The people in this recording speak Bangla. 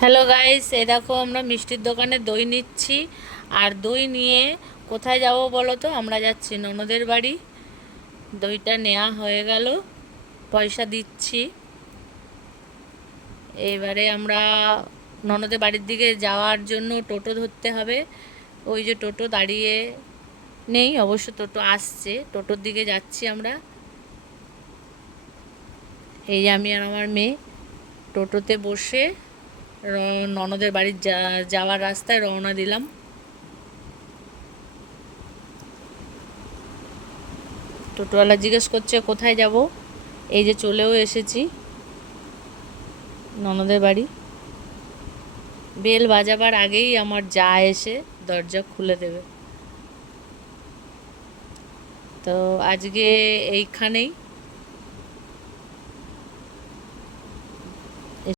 হ্যালো গাইস, এই দেখো আমরা মিষ্টির দোকানে দই নিচ্ছি। আর দই নিয়ে কোথায় যাব বলো তো? আমরা যাচ্ছি ননদের বাড়ি। দইটা নেওয়া হয়ে গেল, পয়সা দিচ্ছি। এবারে আমরা ননদের বাড়ির দিকে যাওয়ার জন্য টোটো ধরতে হবে। ওই যে টোটো দাঁড়িয়ে নেই, অবশ্য টোটো আসছে, টোটোর দিকে যাচ্ছি আমরা। এই যে আমি আর আমার মেয়ে টোটোতে বসে ননদের বাড়ির যাওয়ার রাস্তায় রওনা দিলাম। টোটোওয়ালা জিজ্ঞেস করছে কোথায় যাব। এই যে চলেও এসেছি ননদের বাড়ি। বেল বাজাবার আগেই আমার যা এসে দরজা খুলে দেবে। তো আজকে এইখানেই